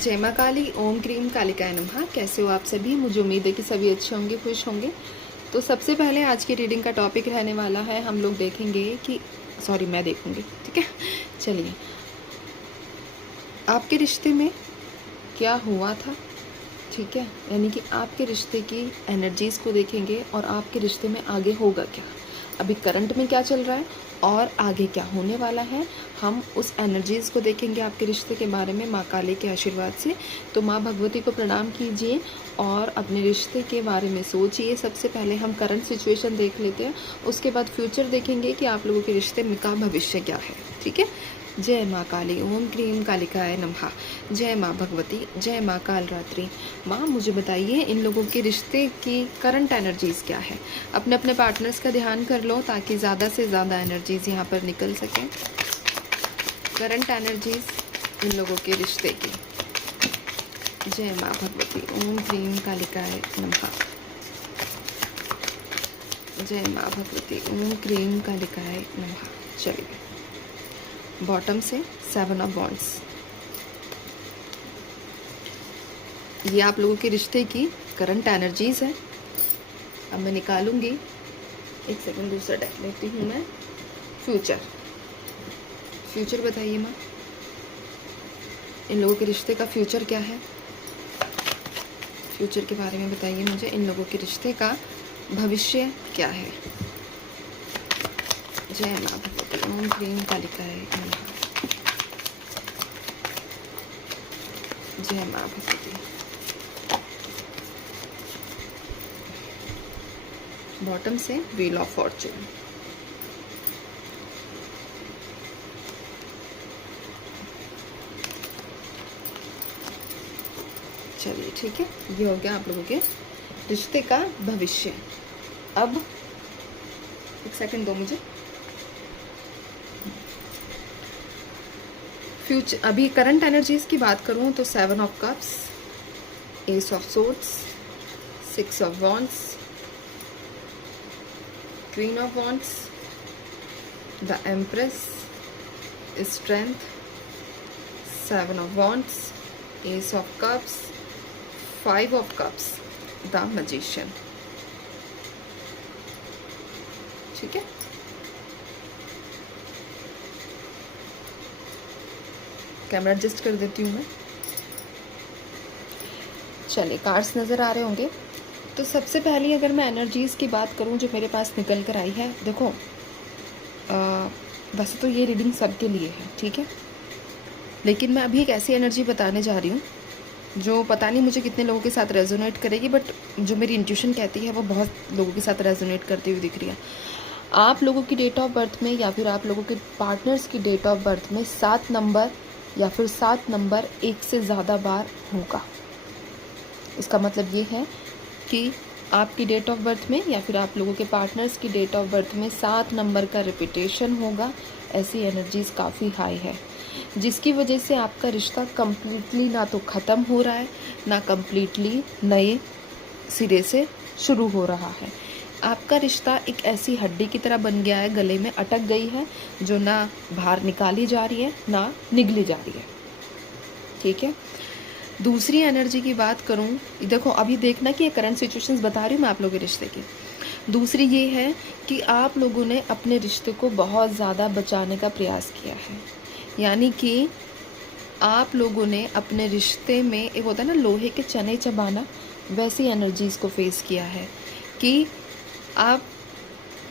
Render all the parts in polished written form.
जय माँ काली, ओम क्रीम कालिकाय नमः। कैसे हो आप सभी? मुझे उम्मीद है कि सभी अच्छे होंगे, खुश होंगे। तो सबसे पहले आज की रीडिंग का टॉपिक रहने वाला है, हम लोग देखेंगे कि मैं देखूंगी, ठीक है। चलिए, आपके रिश्ते में क्या हुआ था, ठीक है, यानी कि आपके रिश्ते की एनर्जीज़ को देखेंगे और आपके रिश्ते में आगे होगा क्या, अभी करंट में क्या चल रहा है और आगे क्या होने वाला है। हम उस एनर्जीज़ को देखेंगे आपके रिश्ते के बारे में माँ काली के आशीर्वाद से। तो माँ भगवती को प्रणाम कीजिए और अपने रिश्ते के बारे में सोचिए। सबसे पहले हम करंट सिचुएशन देख लेते हैं, उसके बाद फ्यूचर देखेंगे कि आप लोगों के रिश्ते में का भविष्य क्या है, ठीक है। जय माँ काली, ओम क्रीम कालिकाय नमः। जय माँ भगवती, जय माँ कालरात्रि। माँ मुझे बताइए इन लोगों के रिश्ते की करंट एनर्जीज़ क्या है। अपने अपने पार्टनर्स का ध्यान कर लो ताकि ज़्यादा से ज़्यादा एनर्जीज़ यहाँ पर निकल सकें। करंट एनर्जीज़ इन लोगों के रिश्ते की। जय माँ भगवती, ओम क्रीम कालिकाय नमः। जय माँ भगवती, ओम क्रीम कालिकाय नमः। चलिए, बॉटम से 7 ऑफ वॉन्ड्स, ये आप लोगों के रिश्ते की करंट एनर्जीज़ है। अब मैं निकालूंगी, एक सेकंड दूसरा डेक लेती हूँ मैं। फ्यूचर बताइए माँ, इन लोगों के रिश्ते का फ्यूचर क्या है। फ्यूचर के बारे में बताइए मुझे, इन लोगों के रिश्ते का भविष्य क्या है। जय माँ भगवती, ओम क्रीम कालिकाय नमः। जय माँ भगवती। बॉटम से व्हील ऑफ फॉर्चून, चलिए ठीक है, ये हो गया आप लोगों के रिश्ते का भविष्य। अब एक सेकंड दो मुझे। फ्यूचर, अभी करंट एनर्जीज की बात करूं तो 7 of cups, S of swords, 6 of wands, queen of wands, the empress, strength, 7 of wands, S of cups, 5 of cups, the magician, ठीक है। कैमरा एडजस्ट कर देती हूँ मैं। चलिए, कार्ड्स नज़र आ रहे होंगे। तो सबसे पहले अगर मैं एनर्जीज़ की बात करूँ जो मेरे पास निकल कर आई है, देखो वैसे तो ये रीडिंग सबके लिए है, ठीक है, लेकिन मैं अभी एक ऐसी एनर्जी बताने जा रही हूँ जो पता नहीं मुझे कितने लोगों के साथ रेजोनेट करेगी, बट जो मेरी इंट्यूशन कहती है वो बहुत लोगों के साथ रेजोनेट करती हुई दिख रही है। आप लोगों की डेट ऑफ बर्थ में या फिर आप लोगों के पार्टनर्स की डेट ऑफ बर्थ में 7 नंबर या फिर 7 नंबर एक से ज़्यादा बार होगा। इसका मतलब ये है कि आपकी डेट ऑफ बर्थ में या फिर आप लोगों के पार्टनर्स की डेट ऑफ बर्थ में 7 नंबर का रिपीटेशन होगा। ऐसी एनर्जीज़ काफ़ी हाई है, जिसकी वजह से आपका रिश्ता कम्प्लीटली ना तो ख़त्म हो रहा है, ना कम्प्लीटली नए सिरे से शुरू हो रहा है। आपका रिश्ता एक ऐसी हड्डी की तरह बन गया है, गले में अटक गई है, जो ना बाहर निकाली जा रही है ना निगली जा रही है, ठीक है। दूसरी एनर्जी की बात करूं, देखो अभी देखना कि ये करंट सिचुएशंस बता रही हूँ मैं आप लोगों के रिश्ते की। दूसरी ये है कि आप लोगों ने अपने रिश्ते को बहुत ज़्यादा बचाने का प्रयास किया है, यानी कि आप लोगों ने अपने रिश्ते में, एक होता है ना लोहे के चने चबाना, वैसी एनर्जीज़ को फेस किया है कि आप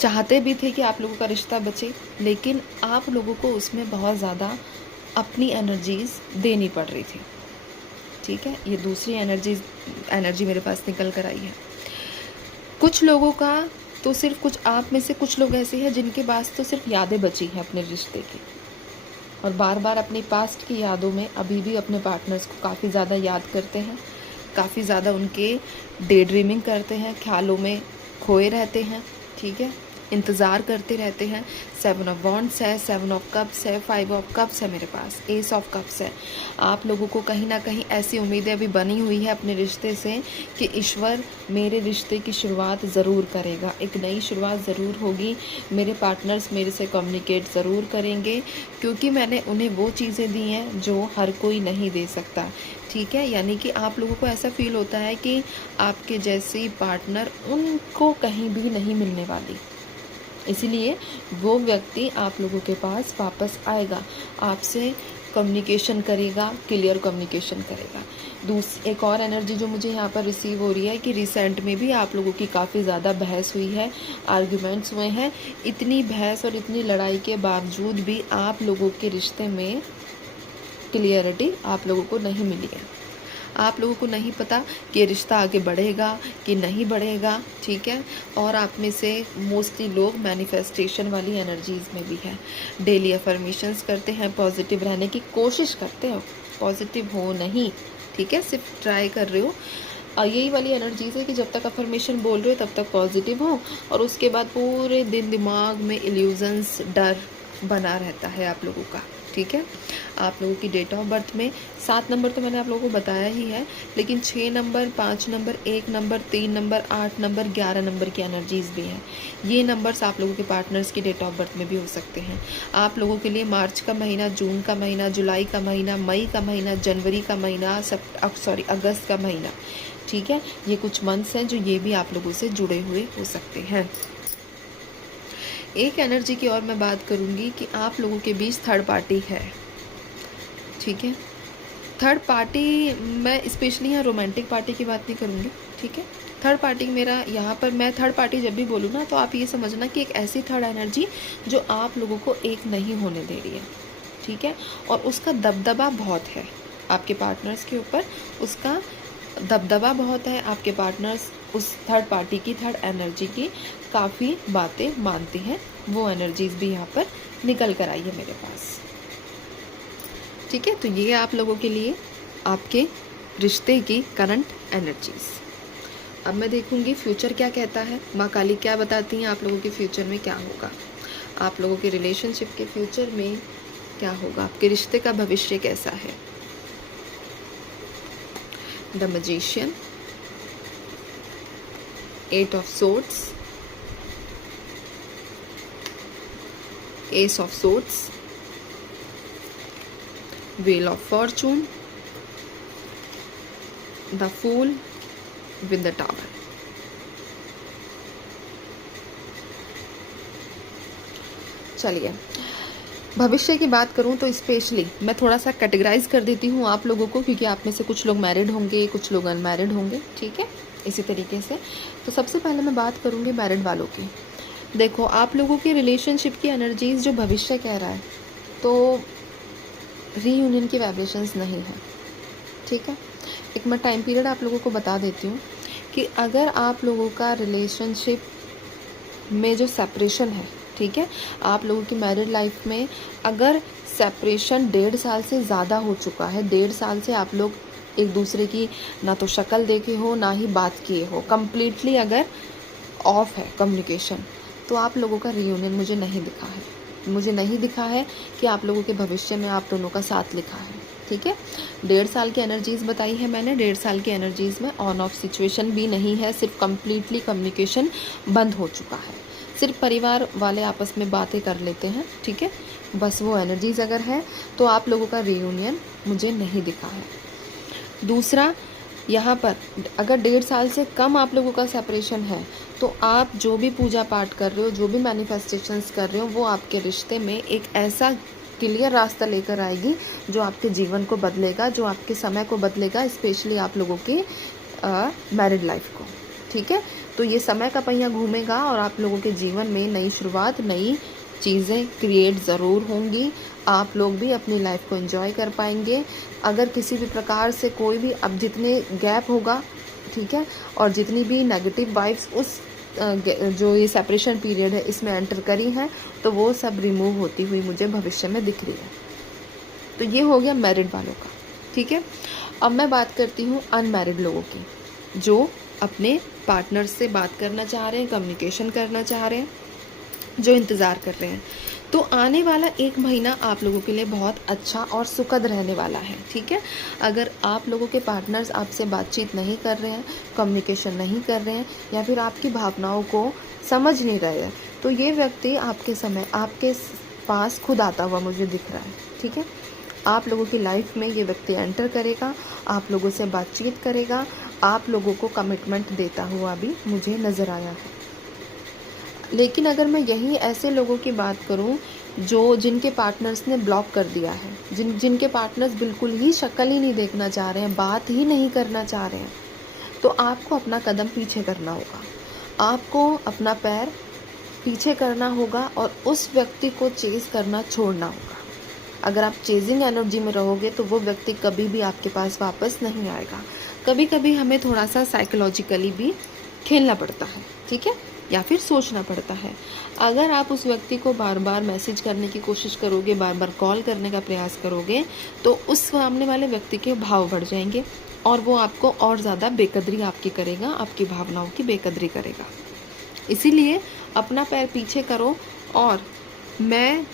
चाहते भी थे कि आप लोगों का रिश्ता बचे, लेकिन आप लोगों को उसमें बहुत ज़्यादा अपनी एनर्जीज़ देनी पड़ रही थी, ठीक है। ये दूसरी एनर्जी मेरे पास निकल कर आई है। कुछ लोगों का तो सिर्फ, कुछ आप में से कुछ लोग ऐसे हैं जिनके पास तो सिर्फ यादें बची हैं अपने रिश्ते की, और बार बार अपनी पास्ट की यादों में अभी भी अपने पार्टनर्स को काफ़ी ज़्यादा याद करते हैं, काफ़ी ज़्यादा उनके डे ड्रीमिंग करते हैं, ख्यालों में खोए रहते हैं, ठीक है। इंतज़ार करते रहते हैं। 7 ऑफ वॉन्ड्स है, 7 ऑफ कप्स है, 5 ऑफ कप्स है मेरे पास, एस ऑफ कप्स है। आप लोगों को कहीं ना कहीं ऐसी उम्मीदें अभी बनी हुई है अपने रिश्ते से कि ईश्वर मेरे रिश्ते की शुरुआत ज़रूर करेगा, एक नई शुरुआत ज़रूर होगी, मेरे पार्टनर्स मेरे से कम्युनिकेट ज़रूर करेंगे, क्योंकि मैंने उन्हें वो चीज़ें दी हैं जो हर कोई नहीं दे सकता। ठीक है, यानी कि आप लोगों को ऐसा फील होता है कि आपके जैसी पार्टनर उनको कहीं भी नहीं मिलने वाली, इसीलिए वो व्यक्ति आप लोगों के पास वापस आएगा, आपसे कम्युनिकेशन करेगा, क्लियर कम्युनिकेशन करेगा। एक और एनर्जी जो मुझे यहाँ पर रिसीव हो रही है कि रिसेंट में भी आप लोगों की काफ़ी ज़्यादा बहस हुई है, आर्ग्यूमेंट्स हुए हैं। इतनी बहस और इतनी लड़ाई के बावजूद भी आप लोगों के रिश्ते में क्लियरिटी आप लोगों को नहीं मिली है। आप लोगों को नहीं पता कि रिश्ता आगे बढ़ेगा कि नहीं बढ़ेगा। ठीक है, और आप में से मोस्टली लोग मैनिफेस्टेशन वाली एनर्जीज़ में भी हैं, डेली अफर्मेशंस करते हैं, पॉजिटिव रहने की कोशिश करते हो, पॉजिटिव हो नहीं, ठीक है, सिर्फ ट्राई कर रहे हो। और यही वाली एनर्जीज़ है कि जब तक अफर्मेशन बोल रहे हो तब तक पॉजिटिव हो, और उसके बाद पूरे दिन दिमाग में इल्यूजन्स, डर बना रहता है आप लोगों का। ठीक है, आप लोगों की डेट ऑफ बर्थ में 7 नंबर तो मैंने आप लोगों को बताया ही है, लेकिन 6 number, 5 number, 1 number, 3 number, 8 number, 11 number की एनर्जीज़ भी हैं। ये नंबर्स आप लोगों के पार्टनर्स की डेट ऑफ बर्थ में भी हो सकते हैं। आप लोगों के लिए मार्च का महीना, जून का महीना, जुलाई का महीना, मई का महीना, जनवरी का महीना, अगस्त का महीना, ठीक है, ये कुछ मंथ्स हैं जो ये भी आप लोगों से जुड़े हुए हो सकते हैं। एक एनर्जी की और मैं बात करूंगी कि आप लोगों के बीच थर्ड पार्टी है। ठीक है, थर्ड पार्टी, मैं स्पेशली यहाँ रोमांटिक पार्टी की बात नहीं करूँगी। ठीक है, थर्ड पार्टी मेरा यहाँ पर, मैं थर्ड पार्टी जब भी बोलूँ ना तो आप ये समझना कि एक ऐसी थर्ड एनर्जी जो आप लोगों को एक नहीं होने दे रही है। ठीक है, और उसका दबदबा बहुत है आपके पार्टनर्स के ऊपर, उसका दबदबा बहुत है। आपके पार्टनर्स उस थर्ड पार्टी की, थर्ड एनर्जी की काफ़ी बातें मानते हैं। वो एनर्जीज़ भी यहाँ पर निकल कर आई है मेरे पास। ठीक है, तो ये आप लोगों के लिए आपके रिश्ते की करंट एनर्जीज़। अब मैं देखूंगी फ्यूचर क्या कहता है, माँ काली क्या बताती हैं आप लोगों के फ्यूचर में क्या होगा, आप लोगों के रिलेशनशिप के फ्यूचर में क्या होगा, आपके रिश्ते का भविष्य कैसा है। The magician, 8 of swords, ace of swords, wheel of fortune, the fool with the tower. चलिए, भविष्य की बात करूं तो स्पेशली मैं थोड़ा सा कैटेगराइज कर देती हूं आप लोगों को, क्योंकि आप में से कुछ लोग मैरिड होंगे, कुछ लोग अनमैरिड होंगे। ठीक है, इसी तरीके से तो सबसे पहले मैं बात करूंगी मैरिड वालों की। देखो, आप लोगों की रिलेशनशिप की एनर्जीज जो भविष्य कह रहा है, तो रीयूनियन की वाइब्रेशंस नहीं है। ठीक है, एक मैं टाइम पीरियड आप लोगों को बता देती हूँ कि अगर आप लोगों का रिलेशनशिप में जो सेपरेशन है, ठीक है, आप लोगों की मैरिड लाइफ में अगर सेपरेशन 1.5 साल से ज़्यादा हो चुका है, 1.5 साल से आप लोग एक दूसरे की ना तो शक्ल देखे हो ना ही बात किए हो, कम्प्लीटली अगर ऑफ है कम्युनिकेशन, तो आप लोगों का रीयूनियन मुझे नहीं दिखा है। मुझे नहीं दिखा है कि आप लोगों के भविष्य में आप दोनों का साथ लिखा है। ठीक है, 1.5 साल की एनर्जीज़ बताई है मैंने। 1.5 साल की एनर्जीज़ में ऑन ऑफ सिचुएशन भी नहीं है, सिर्फ कम्प्लीटली कम्युनिकेशन बंद हो चुका है, सिर्फ परिवार वाले आपस में बातें कर लेते हैं। ठीक है, बस वो एनर्जीज़ अगर है तो आप लोगों का रीयूनियन मुझे नहीं दिखा है। दूसरा, यहाँ पर अगर 1.5 साल से कम आप लोगों का सेपरेशन है, तो आप जो भी पूजा पाठ कर रहे हो, जो भी मैनिफेस्टेशंस कर रहे हो, वो आपके रिश्ते में एक ऐसा क्लियर रास्ता लेकर आएगी जो आपके जीवन को बदलेगा, जो आपके समय को बदलेगा, स्पेशली आप लोगों के मैरिड लाइफ को। ठीक है, तो ये समय का पहिया घूमेगा और आप लोगों के जीवन में नई शुरुआत, नई चीज़ें क्रिएट ज़रूर होंगी। आप लोग भी अपनी लाइफ को एंजॉय कर पाएंगे। अगर किसी भी प्रकार से कोई भी, अब जितने गैप होगा, ठीक है, और जितनी भी नेगेटिव वाइब्स उस जो ये सेपरेशन पीरियड है इसमें एंटर करी हैं, तो वो सब रिमूव होती हुई मुझे भविष्य में दिख रही है। तो ये हो गया मैरिड वालों का। ठीक है, अब मैं बात करती हूँ अनमैरिड लोगों की, जो अपने पार्टनर से बात करना चाह रहे हैं, कम्युनिकेशन करना चाह रहे हैं। जो इंतज़ार कर रहे हैं। तो आने वाला 1 महीना आप लोगों के लिए बहुत अच्छा और सुखद रहने वाला है, ठीक है। अगर आप लोगों के पार्टनर्स आपसे बातचीत नहीं कर रहे हैं, कम्युनिकेशन नहीं कर रहे हैं, या फिर आपकी भावनाओं को समझ नहीं रहे हैं, तो ये व्यक्ति आपके पास खुद आता हुआ मुझे दिख रहा है, ठीक है। आप लोगों की लाइफ में ये व्यक्ति एंटर करेगा, आप लोगों से बातचीत करेगा, आप लोगों को कमिटमेंट देता हुआ भी मुझे नज़र आया है। लेकिन अगर मैं यहीं ऐसे लोगों की बात करूं जिनके पार्टनर्स ने ब्लॉक कर दिया है, जिनके पार्टनर्स बिल्कुल ही शक्ल ही नहीं देखना चाह रहे हैं, बात ही नहीं करना चाह रहे हैं, तो आपको अपना कदम पीछे करना होगा, आपको अपना पैर पीछे करना होगा और उस व्यक्ति को चेज़ करना छोड़ना होगा। अगर आप चेजिंग एनर्जी में रहोगे तो वो व्यक्ति कभी भी आपके पास वापस नहीं आएगा। कभी कभी हमें थोड़ा सा साइकोलॉजिकली भी खेलना पड़ता है, ठीक है, या फिर सोचना पड़ता है। अगर आप उस व्यक्ति को बार बार मैसेज करने की कोशिश करोगे, बार बार कॉल करने का प्रयास करोगे, तो उस सामने वाले व्यक्ति के भाव बढ़ जाएंगे और वो आपको और ज़्यादा बेकदरी आपकी करेगा, आपकी भावनाओं की बेकदरी करेगा। इसीलिए अपना पैर पीछे करो। और मैं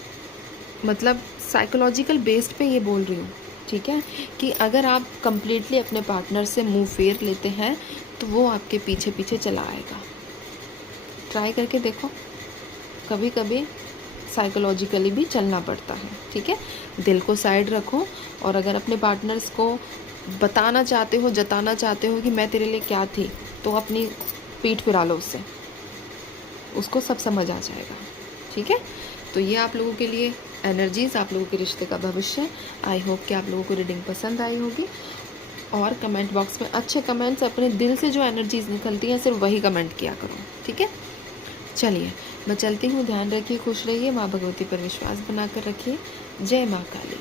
मतलब साइकोलॉजिकल बेस्ड पे ये बोल रही हूँ, ठीक है, कि अगर आप कम्प्लीटली अपने पार्टनर से मुंह फेर लेते हैं तो वो आपके पीछे पीछे चला आएगा। ट्राई करके देखो, कभी कभी साइकोलॉजिकली भी चलना पड़ता है, ठीक है। दिल को साइड रखो और अगर अपने पार्टनर्स को बताना चाहते हो, जताना चाहते हो कि मैं तेरे लिए क्या थी, तो अपनी पीठ फिरा लो उसको सब समझ आ जाएगा, ठीक है। तो ये आप लोगों के लिए एनर्जीज़, आप लोगों के रिश्ते का भविष्य। आई होप कि आप लोगों को रीडिंग पसंद आई होगी। और कमेंट बॉक्स में अच्छे कमेंट्स, अपने दिल से जो एनर्जीज़ निकलती हैं सिर्फ वही कमेंट किया करो, ठीक है। चलिए मैं चलती हूँ, ध्यान रखिए, खुश रहिए, माँ भगवती पर विश्वास बनाकर रखिए। जय माँ काली।